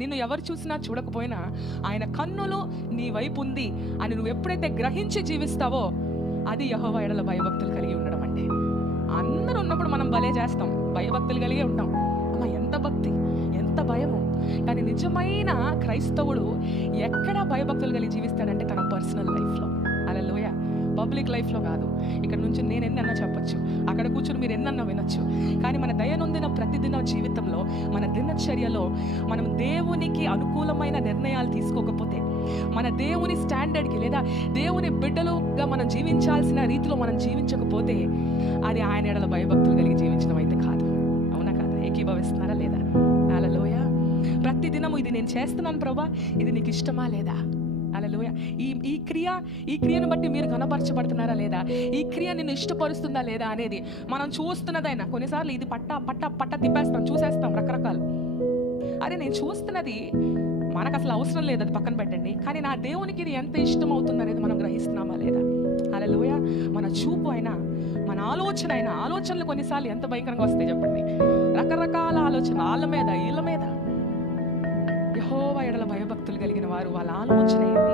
నిన్ను ఎవరు చూసినా చూడకపోయినా ఆయన కన్నులు నీ వైపు ఉంది అని నువ్వు ఎప్పుడైతే గ్రహించి జీవిస్తావో అది యెహోవా యెడల భయభక్తులు కలిగి ఉండడం అంటే. అందరూ ఉన్నప్పుడు మనం భలే చేస్తాం, భయభక్తులు కలిగే ఉంటాం. అమ్మ ఎంత భక్తి, ఎంత భయము. కానీ నిజమైన క్రైస్తవుడు ఎక్కడ భయభక్తులు కలిగి జీవిస్తాడంటే తన పర్సనల్ లైఫ్లో. హల్లెలూయ. పబ్లిక్ లైఫ్లో కాదు. ఇక్కడ నుంచి నేను ఎన్నన్నా చెప్పొచ్చు, అక్కడ కూర్చొని మీరు ఎన్నన్నా వినొచ్చు. కానీ మన దయనొందిన ప్రతిదిన జీవితంలో, మన దినచర్యలో మనం దేవునికి అనుకూలమైన నిర్ణయాలు తీసుకోకపోతే, మన దేవుని స్టాండర్డ్కి లేదా దేవుని బిడ్డలుగా మనం జీవించాల్సిన రీతిలో మనం జీవించకపోతే అది ఆయన యెడల భయభక్తులు కలిగి జీవించడం అయితే కాదు. అవునా కాదా? ఏకీభవిస్తున్నారా లేదా? హల్లెలూయ. ప్రతిదినము ఇది నేను చేస్తున్నాను ప్రభా, ఇది నీకు ఇష్టమా లేదా? హల్లెలూయ. ఈ క్రియను బట్టి మీరు కనపరచబడుతున్నారా లేదా? ఈ క్రియ నిన్ను ఇష్టపరుస్తుందా లేదా అనేది మనం చూస్తున్నదైనా కొన్నిసార్లు ఇది పట్ట తిప్పేస్తాం, చూసేస్తాం రకరకాలు. అదే నేను చూస్తున్నది మనకు అసలు అవసరం లేదు, అది పక్కన పెట్టండి. కానీ నా దేవునికి ఇది ఎంత ఇష్టం అవుతుంది అనేది మనం గ్రహిస్తున్నామా లేదా? హల్లెలూయ. మన చూపు అయినా, మన ఆలోచన అయినా, ఆలోచనలు కొన్నిసార్లు ఎంత భయంకరంగా వస్తాయి చెప్పండి. రకరకాల ఆలోచన, వాళ్ళ మీద వీళ్ళ మీద. యెహోవా యెడల భయభక్తులు కలిగిన వారు వాళ్ళ ఆలోచన ఏంటి?